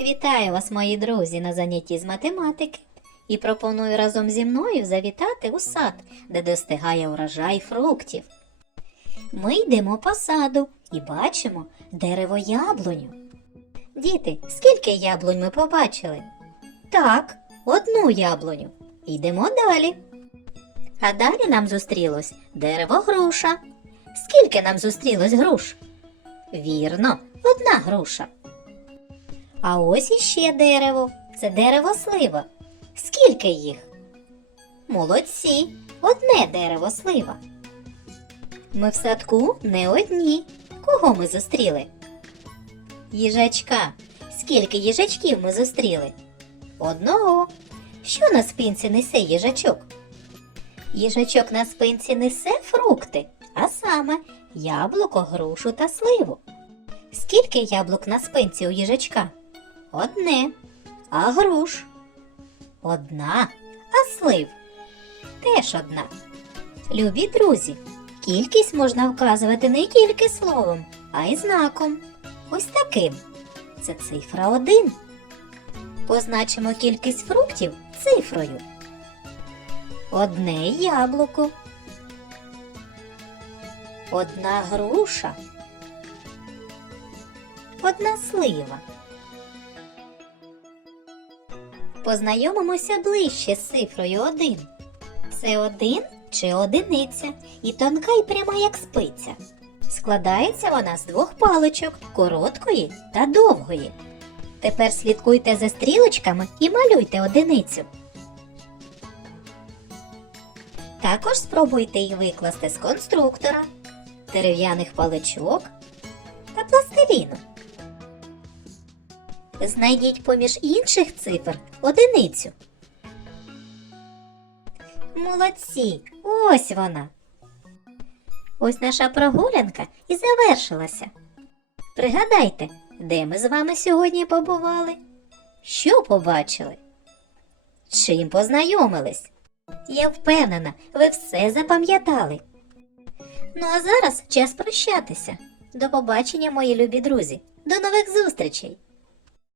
Вітаю вас, мої друзі, на занятті з математики і пропоную разом зі мною завітати у сад, де достигає урожай фруктів. Ми йдемо по саду і бачимо дерево яблуню. Діти, скільки яблунь ми побачили? Так, одну яблуню. Йдемо далі. А далі нам зустрілось дерево груша. Скільки нам зустрілось груш? Вірно, одна груша. А ось іще дерево. Це дерево слива. Скільки їх? Молодці, одне дерево слива. Ми в садку не одні. Кого ми зустріли? Їжачка. Скільки їжачків ми зустріли? Одного. Що на спинці несе їжачок? Їжачок на спинці несе фрукти, а саме яблуко, грушу та сливу. Скільки яблук на спинці у їжачка? Одне. А груш? Одна. А слив? Теж одна. Любі друзі, кількість можна вказувати не тільки словом, а й знаком. Ось таким. Це цифра 1. Позначимо кількість фруктів цифрою. Одне яблуко. Одна груша. Одна слива. Познайомимося ближче з цифрою 1. Це один чи одиниця, і тонка й пряма як спиця. Складається вона з двох паличок короткої та довгої. Тепер слідкуйте за стрілочками і малюйте одиницю. Також спробуйте їх викласти з конструктора, дерев'яних паличок та пластиліну. Знайдіть поміж інших цифр одиницю. Молодці, ось вона. Ось наша прогулянка і завершилася. Пригадайте, де ми з вами сьогодні побували? Що побачили? Чим познайомились? Я впевнена, ви все запам'ятали. Ну а зараз час прощатися. До побачення, мої любі друзі. До нових зустрічей!